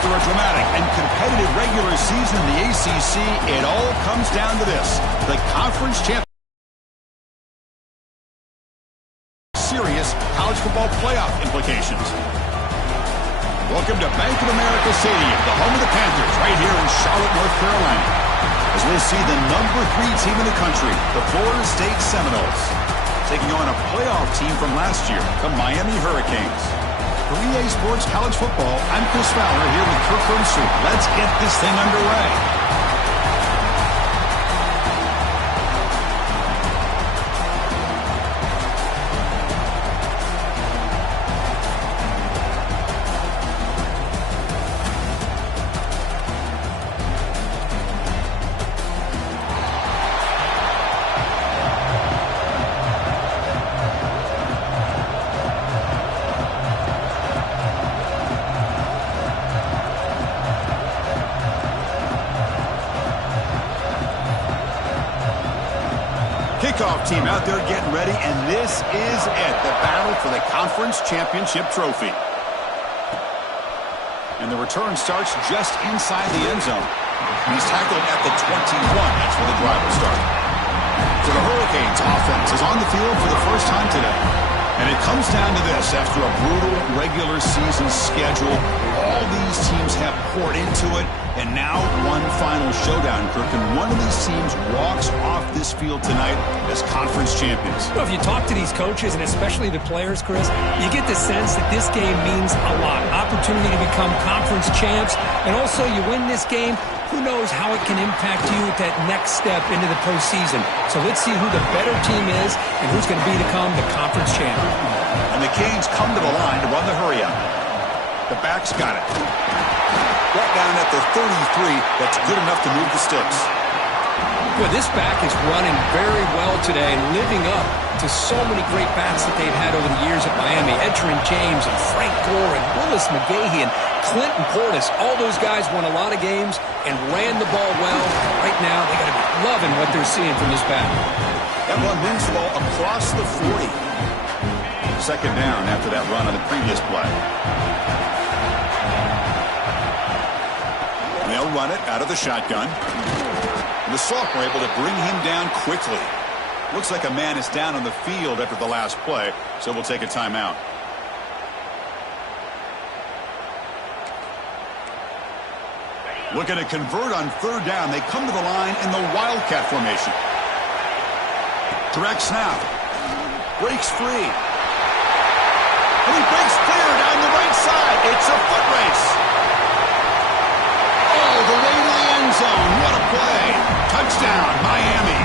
After a dramatic and competitive regular season in the ACC, it all comes down to this: the conference championship. Serious college football playoff implications. Welcome to Bank of America Stadium, the home of the Panthers, right here in Charlotte, North Carolina, as we'll see the #3 team in the country, the Florida State Seminoles, taking on a playoff team from last year, the Miami Hurricanes. For EA Sports College Football, I'm Chris Fowler here with Kirk Herbstreit. Let's get this thing underway. Kickoff team out there getting ready, and this is it, the battle for the conference championship trophy. And the return starts just inside the end zone. He's tackled at the 21. That's where the drive will start. So the Hurricanes offense is on the field for the first time today. And it comes down to this: after a brutal regular season schedule, all these teams have poured into it, and now one final showdown, Kirk, and one of these teams walks off this field tonight as conference champions. Well, if you talk to these coaches, and especially the players, Chris, you get the sense that this game means a lot. Opportunity to become conference champs, and also you win this game, who knows how it can impact you at that next step into the postseason. So let's see who the better team is and who's going to become the conference champion. And the Canes come to the line to run the hurry up. The back's got it. Brought down at the 33. That's good enough to move the sticks. Well, this back is running very well today and living up to so many great backs that they've had over the years at Miami. Edgerrin James and Frank Gore and Willis McGahee and Clinton Portis. All those guys won a lot of games and ran the ball well. Right now, they got to be loving what they're seeing from this back. That one wins the ball across the 40. Second down after that run on the previous play. And they'll run it out of the shotgun. And the sophomore able to bring him down quickly. Looks like a man is down on the field after the last play, so we'll take a timeout. Looking to convert on third down. They come to the line in the Wildcat formation. Direct snap. Breaks free. And he breaks clear down the right side. It's a foot race. Oh, the way to the end zone. What a play. Touchdown, Miami.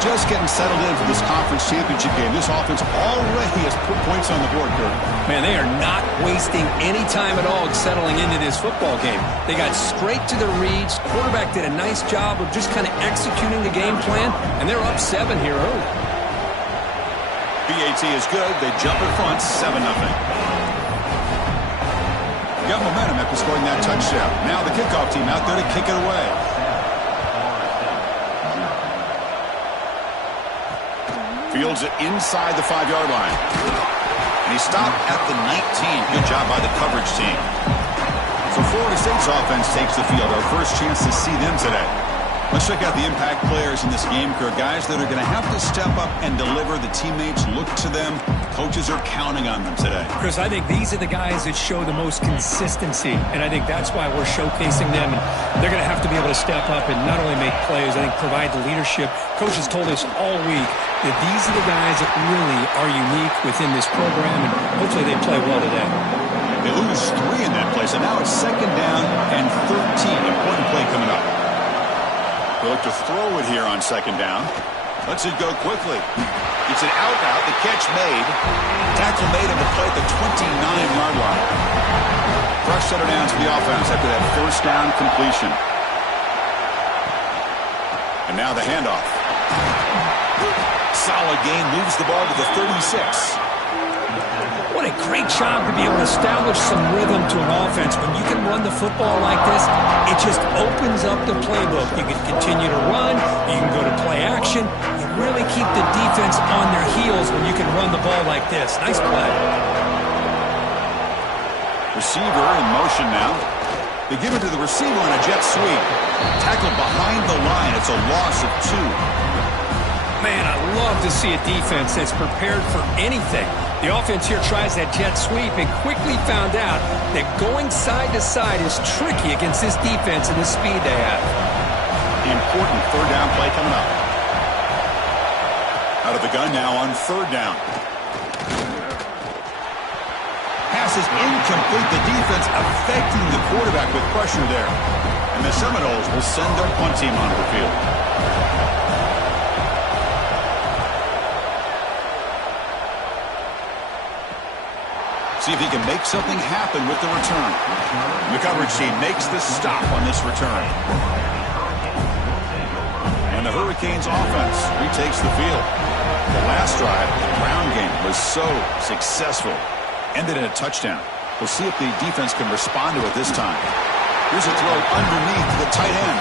Just getting settled in for this conference championship game. This offense already has put points on the board, Kirk. Man, they are not wasting any time at all settling into this football game. They got straight to their reads. Quarterback did a nice job of just kind of executing the game plan, and they're up 7 here early. BAT is good. They jump in front, 7-0. Got momentum after scoring that touchdown. Now the kickoff team out there to kick it away. Fields it inside the 5-yard line. And he stopped at the 19. Good job by the coverage team. So Florida State's offense takes the field. Our first chance to see them today. Let's check out the impact players in this game, Kirk. Guys that are going to have to step up and deliver. The teammates look to them. Coaches are counting on them today. Chris, I think these are the guys that show the most consistency, and I think that's why we're showcasing them. They're going to have to be able to step up and not only make plays, I think provide the leadership. Coaches told us all week that these are the guys that really are unique within this program, and hopefully they play well today. They lose 3 in that play, so now it's second down and 13. Important play coming up. They look to throw it here on second down. Lets it go quickly. Gets it out. The catch made. Tackle made on the play at the 29-yard line. Fresh set of downs for the offense after that first down completion. And now the handoff. Solid gain. Moves the ball to the 36. What a great job to be able to establish some rhythm to an offense. When you can run the football like this, it just opens up the playbook. You can continue to run. You can go to play action. You really keep the defense on their heels when you can run the ball like this. Nice play. Receiver in motion now. They give it to the receiver on a jet sweep. Tackled behind the line. It's a loss of 2. Man, I love to see a defense that's prepared for anything. The offense here tries that jet sweep and quickly found out that going side to side is tricky against this defense and the speed they have. The important third down play coming up. Out of the gun now on third down. Pass is incomplete. The defense affecting the quarterback with pressure there. And the Seminoles will send their punt team onto the field. See if he can make something happen with the return. The coverage team makes the stop on this return. And the Hurricanes offense retakes the field. The last drive, the ground game, was so successful. Ended in a touchdown. We'll see if the defense can respond to it this time. Here's a throw underneath the tight end.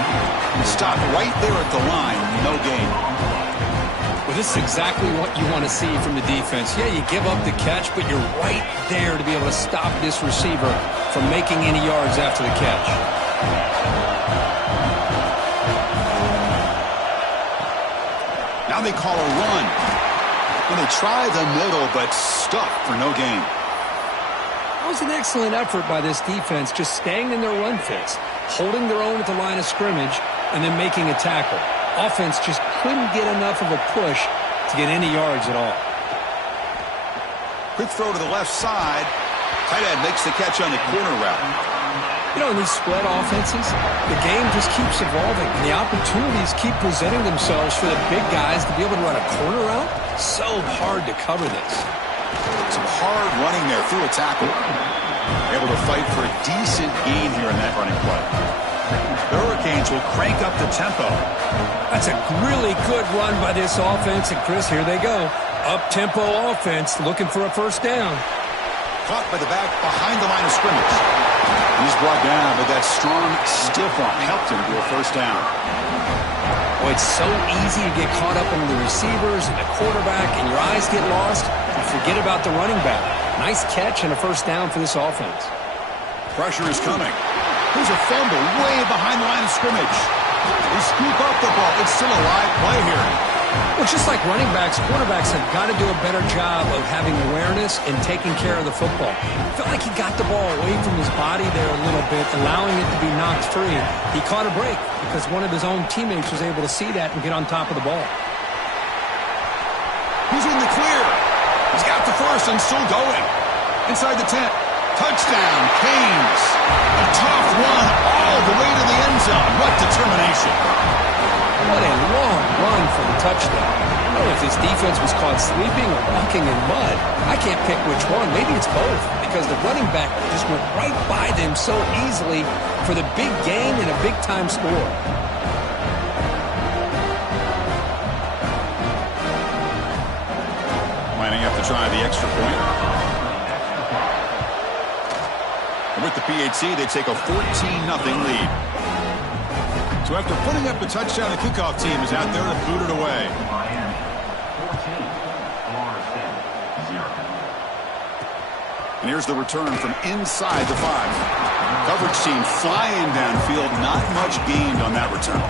Stopped right there at the line. No gain. Well, this is exactly what you want to see from the defense. Yeah, you give up the catch, but you're right there to be able to stop this receiver from making any yards after the catch. Now they call a run. And they try the middle, but stuffed for no gain. That was an excellent effort by this defense, just staying in their run fits, holding their own at the line of scrimmage, and then making a tackle. Offense just couldn't get enough of a push to get any yards at all. Quick throw to the left side. Tight end makes the catch on the corner route. You know, in these spread offenses, the game just keeps evolving, and the opportunities keep presenting themselves for the big guys to be able to run a corner route. So hard to cover this. Some hard running there through a tackle. Able to fight for a decent gain here in that running play. The Hurricanes will crank up the tempo. That's a really good run by this offense. And, Chris, here they go. Up-tempo offense looking for a first down. Caught by the back behind the line of scrimmage. He's brought down, but that strong, stiff arm helped him to a first down. Well, it's so easy to get caught up in the receivers and the quarterback, and your eyes get lost. You forget about the running back. Nice catch and a first down for this offense. Pressure is coming. There's a fumble way behind the line of scrimmage. They scoop up the ball. It's still a live play here. Well, just like running backs, quarterbacks have got to do a better job of having awareness and taking care of the football. I felt like he got the ball away from his body there a little bit, allowing it to be knocked free. He caught a break because one of his own teammates was able to see that and get on top of the ball. He's in the clear. He's got the first and still going. Inside the 10. Touchdown, Canes. A tough run all the way to the end zone. What determination. What a long run for the touchdown. I don't know if this defense was caught sleeping or walking in mud. I can't pick which one. Maybe it's both, because the running back just went right by them so easily for the big gain and a big-time score. Lining up to try the extra point. And with the PHC, they take a 14-0 lead. So after putting up a touchdown, the kickoff team is out there to boot it away. And here's the return from inside the 5. Coverage team flying downfield. Not much gained on that return.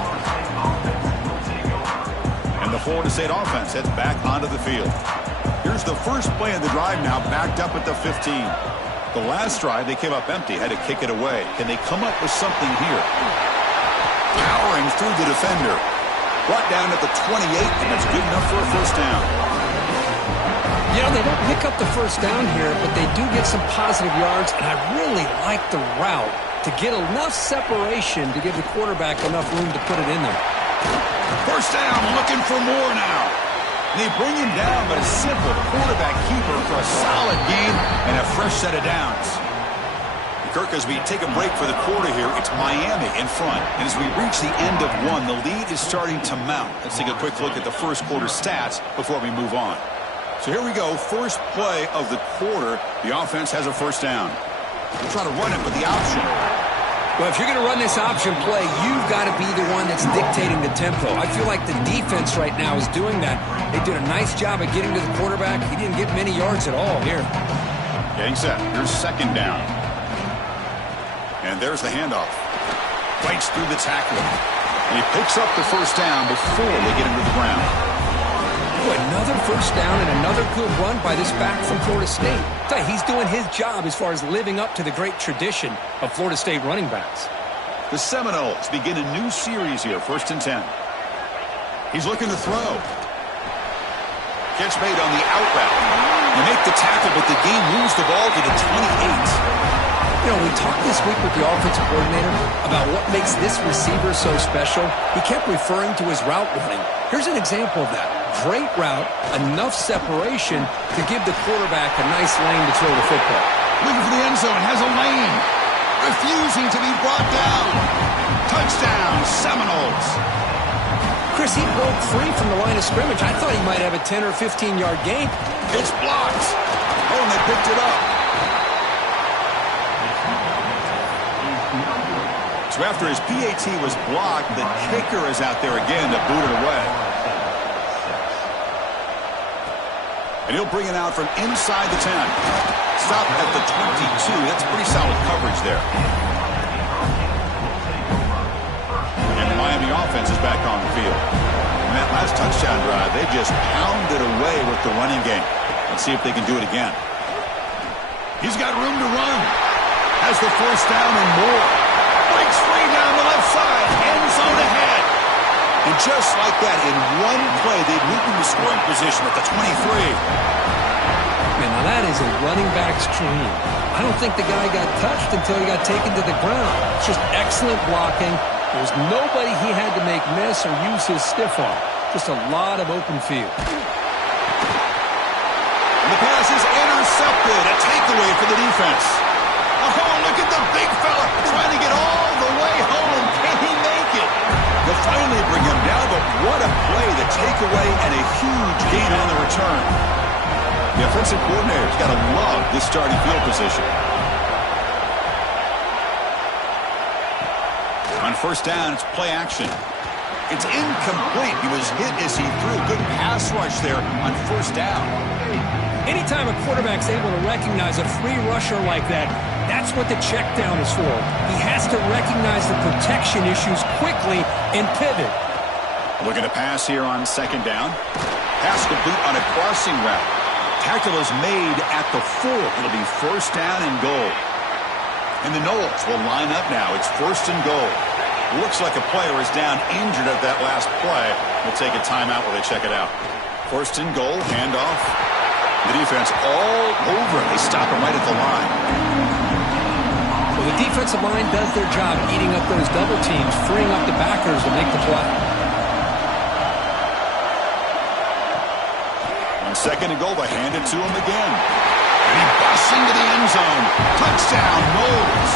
And the Florida State offense heads back onto the field. Here's the first play of the drive now, backed up at the 15. The last drive, they came up empty, had to kick it away. Can they come up with something here? Powering through the defender. Brought down at the 28, and that's good enough for a first down. You know, they don't pick up the first down here, but they do get some positive yards, and I really like the route to get enough separation to give the quarterback enough room to put it in there. First down, looking for more now. They bring him down, but a simple quarterback keeper for a solid gain and a fresh set of downs. Kirk, as we take a break for the quarter here, it's Miami in front. And as we reach the end of one, the lead is starting to mount. Let's take a quick look at the first quarter stats before we move on. So here we go, first play of the quarter. The offense has a first down. We're trying to run it with the option. Well, if you're going to run this option play, you've got to be the one that's dictating the tempo. I feel like the defense right now is doing that. They did a nice job of getting to the quarterback. He didn't get many yards at all here. Getting set. Here's second down. And there's the handoff. Fights through the tackle. And he picks up the first down before they get him to the ground. Ooh, another first down and another good run by this back from Florida State. He's doing his job as far as living up to the great tradition of Florida State running backs. The Seminoles begin a new series here, 1st and 10. He's looking to throw. Catch made on the out route. You make the tackle, but the game moves the ball to the 28. You know, we talked this week with the offensive coordinator about what makes this receiver so special. He kept referring to his route running. Here's an example of that. Great route, enough separation to give the quarterback a nice lane to throw the football. Looking for the end zone, has a lane. Refusing to be brought down. Touchdown, Seminoles. Chris, he broke free from the line of scrimmage. I thought he might have a 10 or 15-yard gain. It's blocked. Oh, and they picked it up. So after his PAT was blocked, the kicker is out there again to boot it away. And he'll bring it out from inside the 10. Stop at the 22. That's pretty solid coverage there. And the Miami offense is back on the field. In that last touchdown drive, they just pounded away with the running game. Let's see if they can do it again. He's got room to run. Has the first down and more. Breaks free down the left side. End zone ahead. And just like that, in one play, they've moved into scoring position at the 23. Man, now that is a running back's dream. I don't think the guy got touched until he got taken to the ground. It's just excellent blocking. There was nobody he had to make miss or use his stiff arm. Just a lot of open field. And the pass is intercepted. A takeaway for the defense. Oh, look at the big fella trying to get all the way home. Can he make it? They'll finally bring him down, but what a play. The takeaway and a huge gain on the return. The offensive coordinator's got to love this starting field position. On first down, it's play action. It's incomplete. He was hit as he threw. Good pass rush there on first down. Anytime a quarterback's able to recognize a free rusher like that, that's what the check down is for. He has to recognize the protection issues quickly and pivot. Looking to pass here on second down. Pass complete on a crossing route. Tackle is made at the 4. It'll be first down and goal. And the Noles will line up now. It's first and goal. Looks like a player is down injured at that last play. We'll take a timeout while they check it out. First and goal, handoff. The defense all over it. They stop him right at the line. Well, the defensive line does their job eating up those double teams, freeing up the backers to make the play. On second and goal, they hand it to him again. And he busts into the end zone. Touchdown, Noles.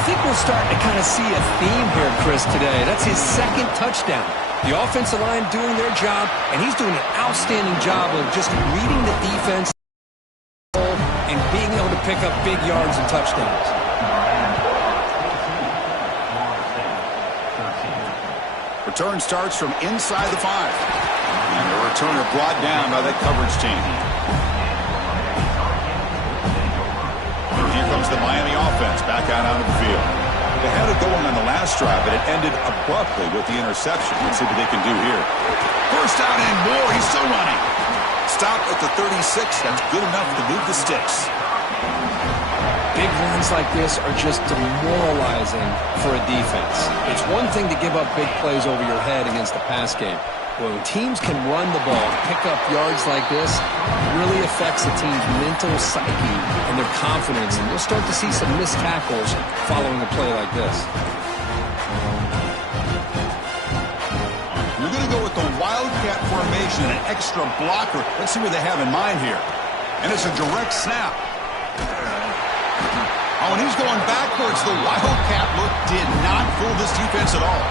I think we're starting to kind of see a theme here, Chris, today. That's his second touchdown. The offensive line doing their job, and he's doing an outstanding job of just reading the defense and being able to pick up big yards and touchdowns. Return starts from inside the 5. And the returner brought down by that coverage team. And here comes the Miami offense back out onto the field. They had it going on the last drive, but it ended abruptly with the interception. Let's see what they can do here. First down and more. He's still running. Stop at the 36. That's good enough to move the sticks. Big runs like this are just demoralizing for a defense. It's one thing to give up big plays over your head against the pass game. When teams can run the ball, pick up yards like this, it really affects the team's mental psyche and their confidence. And you'll start to see some missed tackles following a play like this. We're going to go with the Wildcat formation, an extra blocker. Let's see what they have in mind here. And it's a direct snap. Oh, and he's going backwards. The Wildcat look did not fool this defense at all.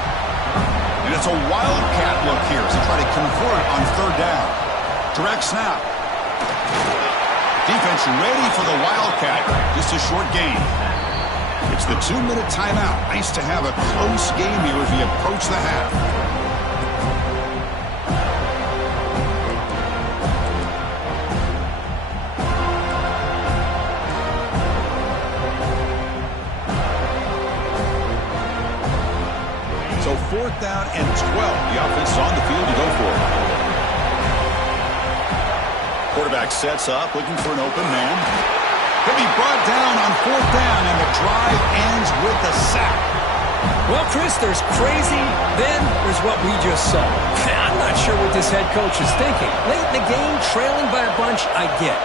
And it's a Wildcat look here as they try to convert on third down. Direct snap. Defense ready for the Wildcat. Just a short gain. It's the 2-minute timeout. Nice to have a close game here as we approach the half. 4th down and 12. The offense is on the field to go for it. Quarterback sets up, looking for an open man. He'll be brought down on 4th down, and the drive ends with a sack. Well, Chris, there's crazy, then there's what we just saw. I'm not sure what this head coach is thinking. Late in the game, trailing by a bunch, I get.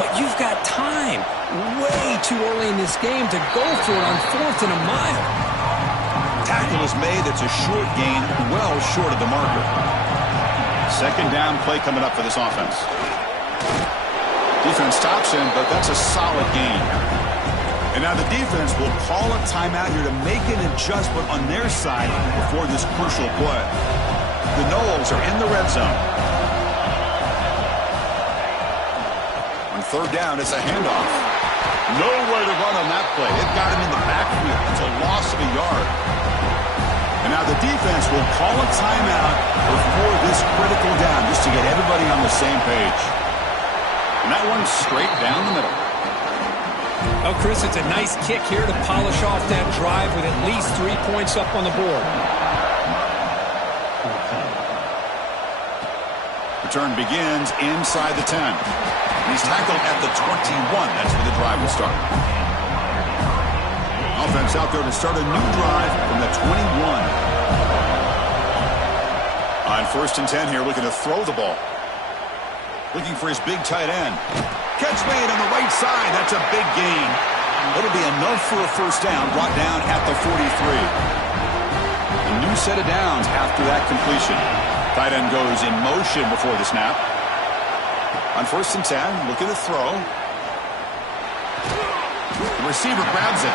But you've got time, way too early in this game, to go for it on 4th and a mile. Tackle is made. It's a short gain, well short of the marker. 2nd down play coming up for this offense. Defense stops him, but that's a solid gain. And now the defense will call a timeout here to make an adjustment on their side before this crucial play. The Noles are in the red zone. On 3rd down, it's a handoff. Nowhere to run on that play. It got him in the backfield. It's a loss of a yard. And now the defense will call a timeout before this critical down, just to get everybody on the same page. And that one's straight down the middle. Oh, Chris, it's a nice kick here to polish off that drive with at least 3 points up on the board. Return begins inside the 10. He's tackled at the 21. That's where the drive will start. Offense out there to start a new drive from the 21. On 1st and 10 here, looking to throw the ball. Looking for his big tight end. Catch made on the right side. That's a big gain. It'll be enough for a 1st down, brought down at the 43. A new set of downs after that completion. Tight end goes in motion before the snap. On 1st and 10, looking to throw. The receiver grabs it.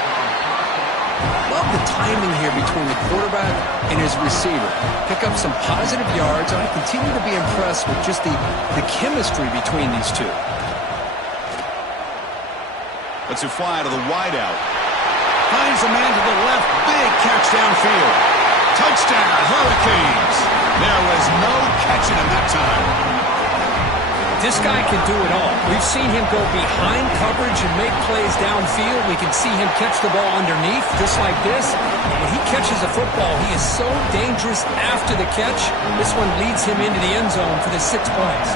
Love the timing here between the quarterback and his receiver. Pick up some positive yards. I continue to be impressed with just the chemistry between these two. Lets it fly to the wideout. Finds a man to the left. Big catch downfield. Touchdown, Hurricanes. There was no catching him that time. This guy can do it all. We've seen him go behind coverage and make plays downfield. We can see him catch the ball underneath, just like this. But when he catches the football, he is so dangerous after the catch. This one leads him into the end zone for the 6 points.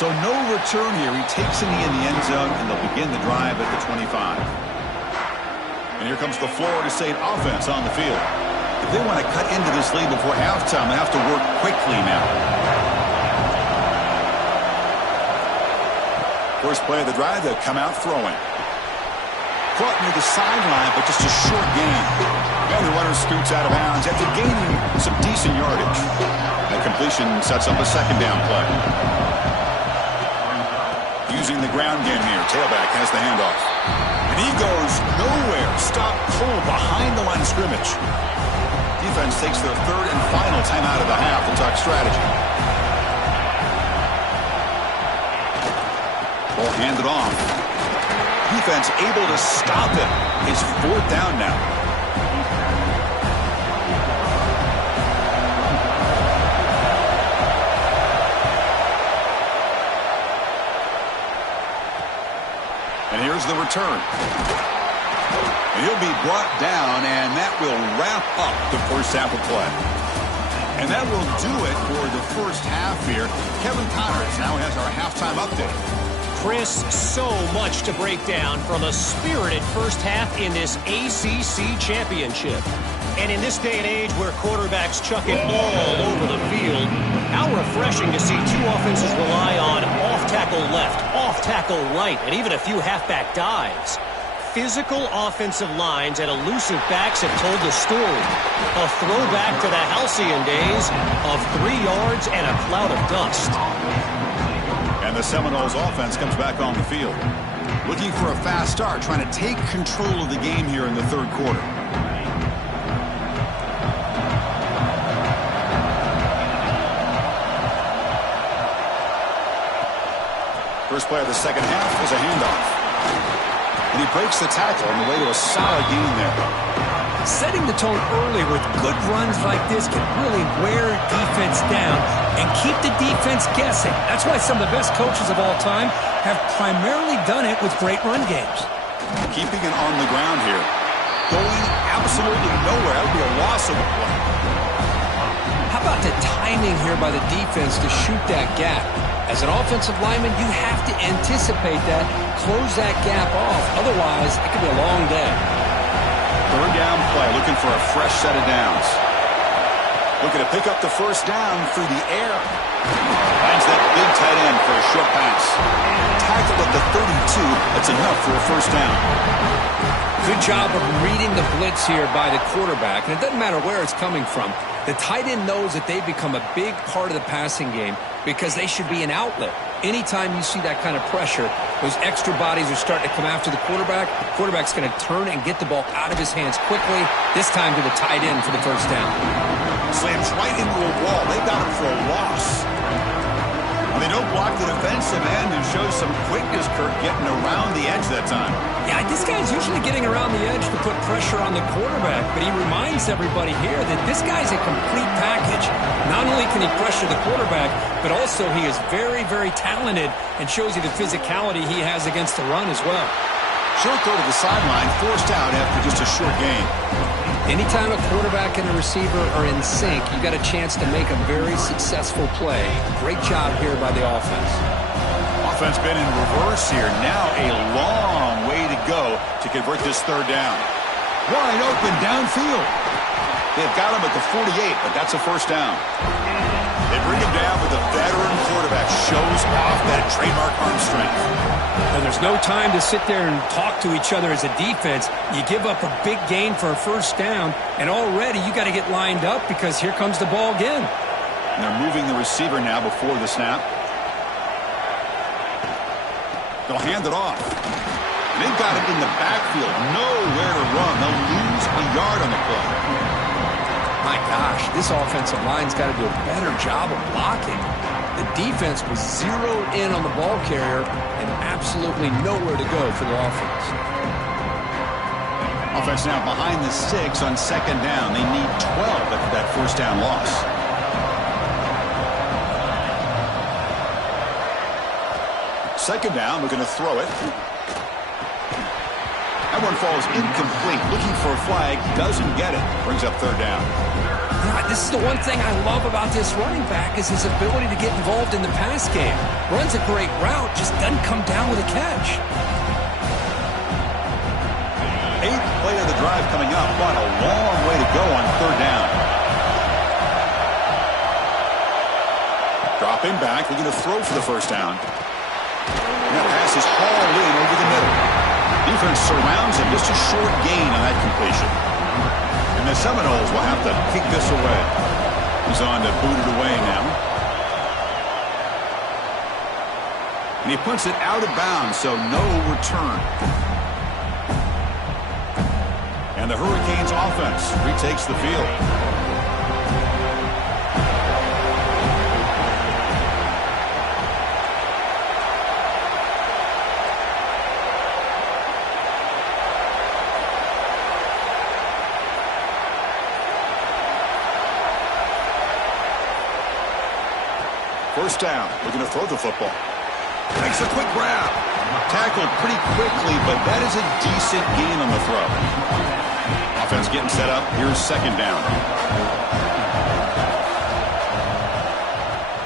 So no return here. He takes him in the end zone, and they'll begin the drive at the 25. And here comes the Florida State offense on the field. If they want to cut into this lead before halftime, they have to work quickly now. First play of the drive, they'll come out throwing. Caught near the sideline, but just a short gain. And the runner scoots out of bounds after gaining some decent yardage. That completion sets up a 2nd down play. Using the ground game here, tailback has the handoff. And he goes nowhere. Stop cold behind the line of scrimmage. Defense takes their 3rd and final timeout of the half to talk strategy. Ball handed off. Defense able to stop him. It's 4th down now. And here's the return. And he'll be brought down, and that will wrap up the first half of play. And that will do it for the first half here. Kevin Connors now has our halftime update. Chris, so much to break down from a spirited first half in this ACC championship. And in this day and age where quarterbacks chuck it all over the field, how refreshing to see two offenses rely on off-tackle left, off-tackle right, and even a few halfback dives. Physical offensive lines and elusive backs have told the story. A throwback to the halcyon days of 3 yards and a cloud of dust. And the Seminoles offense comes back on the field. Looking for a fast start, trying to take control of the game here in the 3rd quarter. First play of the second half is a handoff. And he breaks the tackle on the way to a solid gain there. Setting the tone early with good runs like this can really wear defense down and keep the defense guessing. That's why some of the best coaches of all time have primarily done it with great run games. Keeping it on the ground here. Going absolutely nowhere. That would be a loss of a play. How about the timing here by the defense to shoot that gap? As an offensive lineman, you have to anticipate that, close that gap off. Otherwise, it could be a long day. Third down play, looking for a fresh set of downs. Looking to pick up the first down through the air. Finds that big tight end for a short pass. Tackled at the 32. That's enough for a first down. Good job of reading the blitz here by the quarterback. And it doesn't matter where it's coming from. The tight end knows that they've become a big part of the passing game because they should be an outlet. Anytime you see that kind of pressure, those extra bodies are starting to come after the quarterback. The quarterback's going to turn and get the ball out of his hands quickly, this time to the tight end for the first down. Slams right into a wall. They got him for a loss. They don't block the defensive end and shows some quickness, Kirk, getting around the edge that time. Yeah, this guy's usually getting around the edge to put pressure on the quarterback, but he reminds everybody here that this guy's a complete package. Not only can he pressure the quarterback, but also he is very, very talented and shows you the physicality he has against the run as well. Short throw to the sideline, forced out after just a short gain. Anytime a quarterback and a receiver are in sync, you got a chance to make a very successful play. Great job here by the offense. Offense been in reverse here. Now a long way to go to convert this third down. Wide open downfield. They've got him at the 48, but that's a first down. They bring him down with a veteran quarterback. Shows off that trademark arm strength. And there's no time to sit there and talk to each other as a defense. You give up a big gain for a first down, and already you got to get lined up because here comes the ball again. And they're moving the receiver now before the snap. They'll hand it off. They've got it in the backfield. Nowhere to run. They'll lose a yard on the play. My gosh, this offensive line's got to do a better job of blocking. The defense was zeroed in on the ball carrier and absolutely nowhere to go for the offense. Offense now behind the 6 on second down. They need 12 after that first down loss. Second down, we're going to throw it. That one falls incomplete. Looking for a flag, doesn't get it. Brings up third down. God, this is the one thing I love about this running back is his ability to get involved in the pass game. Runs a great route, just doesn't come down with a catch. 8th play of the drive coming up, but a long way to go on third down. Dropping back, we're going to throw for the first down. And that pass is hauled in over the middle. Defense surrounds him, just a short gain on that completion. And the Seminoles will have to kick this away. He's on to boot it away now. And he puts it out of bounds, so no return. And the Hurricanes offense retakes the field. First down. We're going to throw the football. Makes a quick grab. Tackled pretty quickly, but that is a decent gain on the throw. Offense getting set up. Here's second down.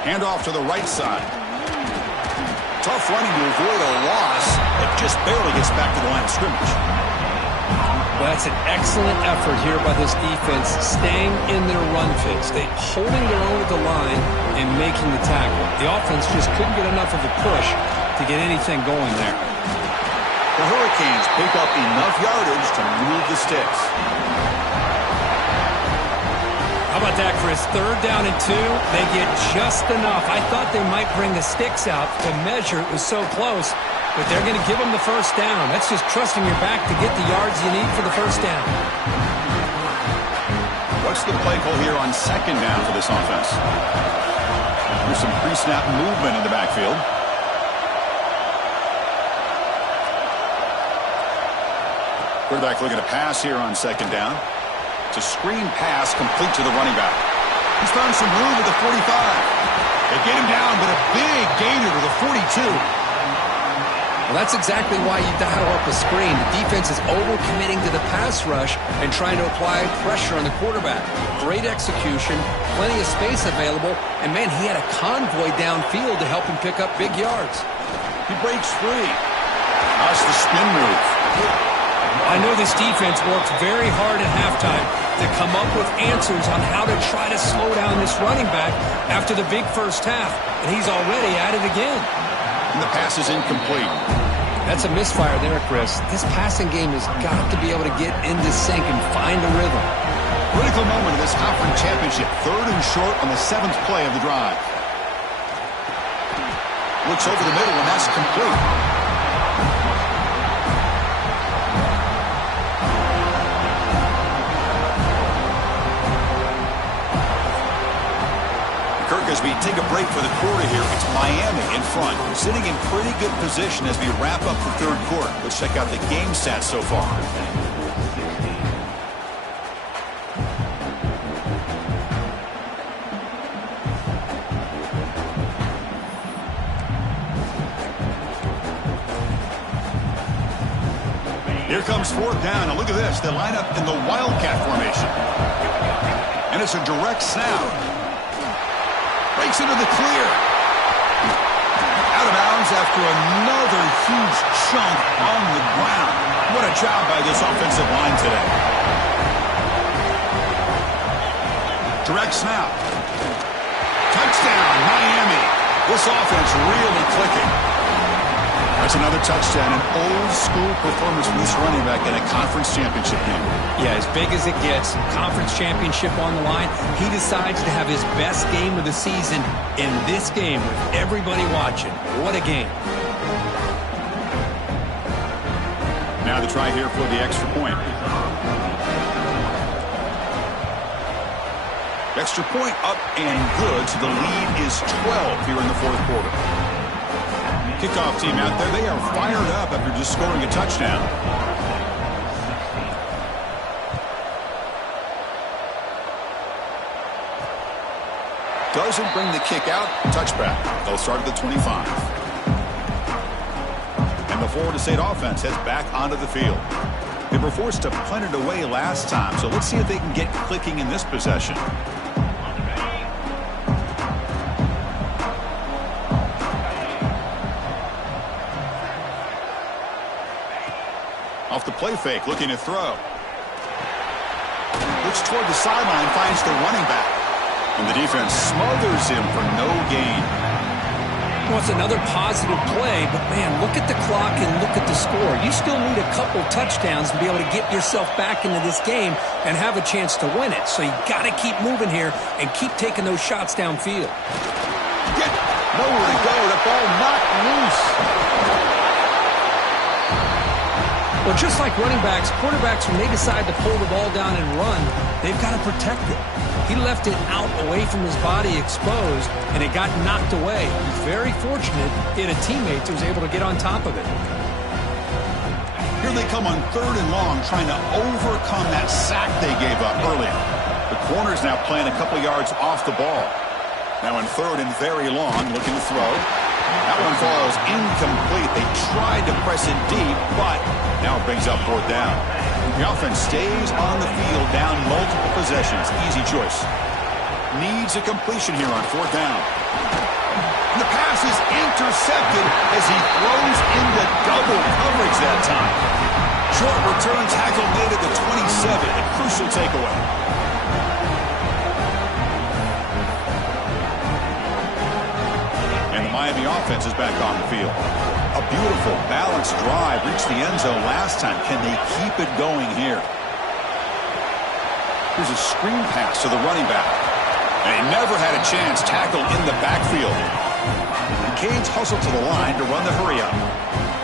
Handoff to the right side. Tough running to avoid a loss, but just barely gets back to the line of scrimmage. Well, that's an excellent effort here by this defense, staying in their run fits. They holding their own at the line and making the tackle. The offense just couldn't get enough of a push to get anything going there. The Hurricanes pick up enough yardage to move the sticks. How about that, Chris? Third down and 2. They get just enough. I thought they might bring the sticks out to measure. It was so close. But they're going to give them the first down. That's just trusting your back to get the yards you need for the first down. What's the play call here on second down for this offense? There's some pre-snap movement in the backfield. Quarterback looking to pass here on second down. It's a screen pass complete to the running back. He's found some room at the 45. They get him down, but a big gainer to the 42. Well, that's exactly why you dial up a screen. The defense is overcommitting to the pass rush and trying to apply pressure on the quarterback. Great execution, plenty of space available, and, man, he had a convoy downfield to help him pick up big yards. He breaks free. That's the spin move. I know this defense worked very hard at halftime to come up with answers on how to try to slow down this running back after the big first half, and he's already at it again. And the pass is incomplete. That's a misfire there, Chris. This passing game has got to be able to get into sync and find a rhythm. Critical moment of this conference championship. 3rd and short on the 7th play of the drive. Looks over the middle, and that's complete. As we take a break for the quarter here, it's Miami in front, sitting in pretty good position as we wrap up the 3rd quarter. Let's check out the game stats so far. Here comes 4th down, and look at this. They line up in the Wildcat formation. And it's a direct snap. Breaks into the clear. Out of bounds after another huge chunk on the ground. What a job by this offensive line today. Direct snap. Touchdown, Miami. This offense really clicking. That's another touchdown, an old-school performance from this running back in a conference championship game. Yeah, as big as it gets, conference championship on the line, he decides to have his best game of the season in this game with everybody watching. What a game. Now the try here for the extra point. Extra point up and good, so the lead is 12 here in the 4th quarter. Kickoff team out there, they are fired up after just scoring a touchdown. Doesn't bring the kick out, touchback. They'll start at the 25. And the Florida State offense heads back onto the field. They were forced to punt it away last time, so let's see if they can get clicking in this possession. Off the play fake, looking to throw. Looks toward the sideline, finds the running back. And the defense smothers him for no gain. Well, it's another positive play, but, man, look at the clock and look at the score. You still need a couple touchdowns to be able to get yourself back into this game and have a chance to win it. So you got to keep moving here and keep taking those shots downfield. Get nowhere to go. The ball knocked loose. Well, just like running backs, quarterbacks, when they decide to pull the ball down and run, they've got to protect it. He left it out away from his body exposed, and it got knocked away. He's very fortunate he had a teammate who was able to get on top of it. Here they come on 3rd and long, trying to overcome that sack they gave up earlier. The corner's now playing a couple yards off the ball. Now in 3rd and very long, looking to throw. That one falls incomplete. They tried to press it deep, but now it brings up 4th down. The offense stays on the field, down multiple possessions. Easy choice. Needs a completion here on 4th down. And the pass is intercepted as he throws into double coverage that time. Short return tackle made at the 27. A crucial takeaway. And the Miami offense is back on the field. A beautiful, balanced drive. Reached the end zone last time. Can they keep it going here? Here's a screen pass to the running back. And he never had a chance. Tackled in the backfield. The Canes hustle to the line to run the hurry up.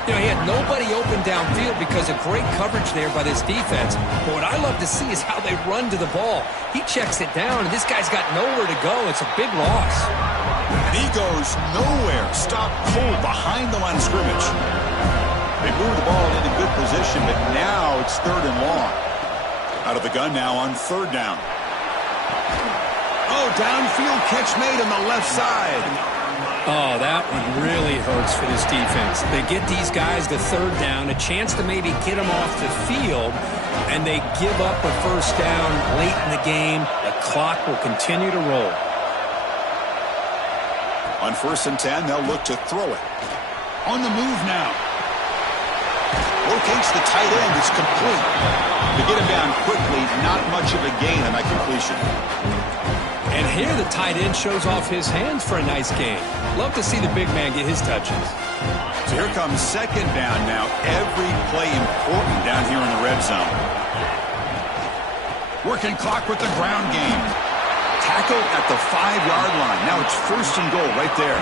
You know, he had nobody open downfield because of great coverage there by this defense. But what I love to see is how they run to the ball. He checks it down, and this guy's got nowhere to go. It's a big loss. And he goes nowhere. Stopped cold behind the line of scrimmage. They move the ball into good position, but now it's 3rd and long. Out of the gun now on 3rd down. Oh, downfield catch made on the left side. Oh, that one really hurts for this defense. They get these guys to third down, a chance to maybe get them off the field, and they give up a first down late in the game. The clock will continue to roll. On 1st and 10, they'll look to throw it. On the move now. Locates the tight end. It's complete. To get him down quickly, not much of a gain on that completion. And here the tight end shows off his hands for a nice gain. Love to see the big man get his touches. So here comes 2nd down now. Every play important down here in the red zone. Working clock with the ground game. Tackle at the 5-yard line. Now it's 1st and goal right there.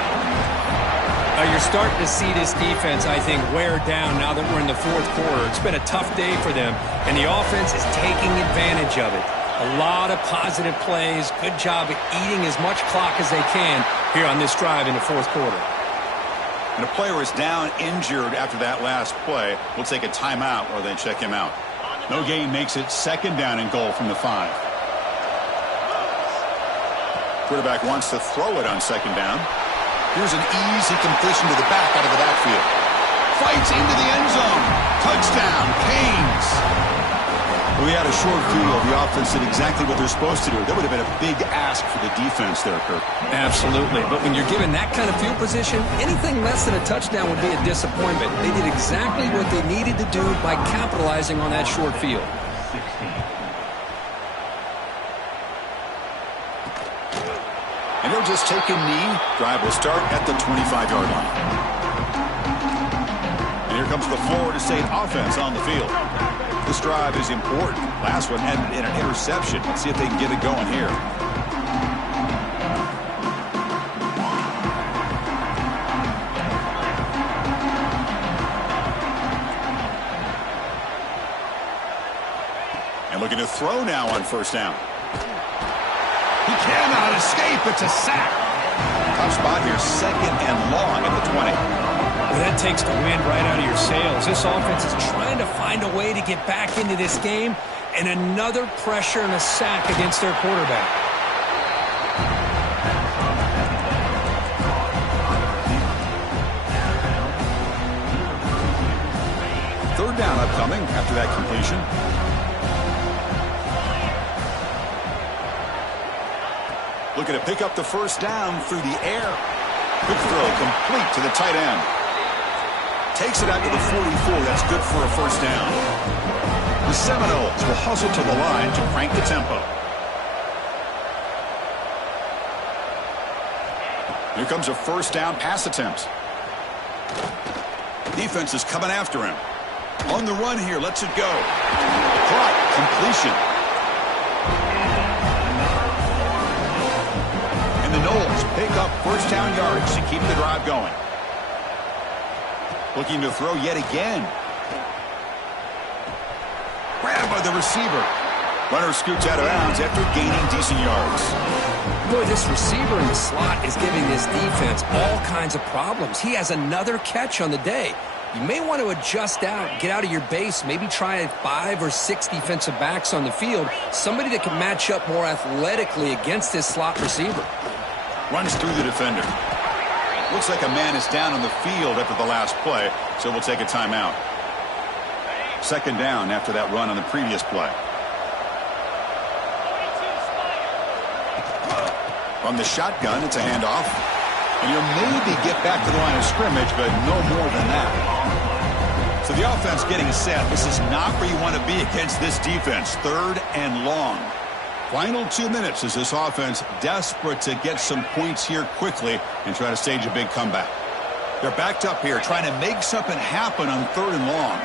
You're starting to see this defense, I think, wear down now that we're in the 4th quarter. It's been a tough day for them, and the offense is taking advantage of it. A lot of positive plays. Good job at eating as much clock as they can here on this drive in the 4th quarter. And a player is down injured after that last play. We'll take a timeout while they check him out. No gain makes it 2nd down and goal from the 5. Quarterback wants to throw it on 2nd down. Here's an easy completion to the back out of the backfield. Fights into the end zone. Touchdown, Canes. We had a short field. The offense did exactly what they're supposed to do. That would have been a big ask for the defense there, Kirk. Absolutely. But when you're given that kind of field position, anything less than a touchdown would be a disappointment. They did exactly what they needed to do by capitalizing on that short field. And he'll just take a knee. Drive will start at the 25-yard line. And here comes the Florida State offense on the field. This drive is important. Last one ended in an interception. Let's see if they can get it going here. And looking to throw now on 1st down. He cannot escape. It's a sack. Tough spot here. 2nd and long at the 20. Well, that takes the wind right out of your sails. This offense is trying to find a way to get back into this game, and another pressure and a sack against their quarterback. Third down upcoming after that completion. Looking to pick up the 1st down through the air. Quick throw complete to the tight end. Takes it out to the 44. That's good for a 1st down. The Seminoles will hustle to the line to crank the tempo. Here comes a 1st down pass attempt. Defense is coming after him. On the run here. Lets it go. Caught. Completion. And the Noles pick up 1st down yards to keep the drive going. Looking to throw yet again. Grabbed by the receiver. Runner scoots out of bounds after gaining decent yards. Boy, this receiver in the slot is giving this defense all kinds of problems. He has another catch on the day. You may want to adjust out, get out of your base, maybe try 5 or 6 defensive backs on the field, somebody that can match up more athletically against this slot receiver. Runs through the defender. Looks like a man is down on the field after the last play, so we'll take a timeout. 2nd down after that run on the previous play. From the shotgun, it's a handoff. And you'll maybe get back to the line of scrimmage, but no more than that. So the offense getting set. This is not where you want to be against this defense. 3rd and long. Final 2 minutes as this offense desperate to get some points here quickly and try to stage a big comeback. They're backed up here trying to make something happen on 3rd and long.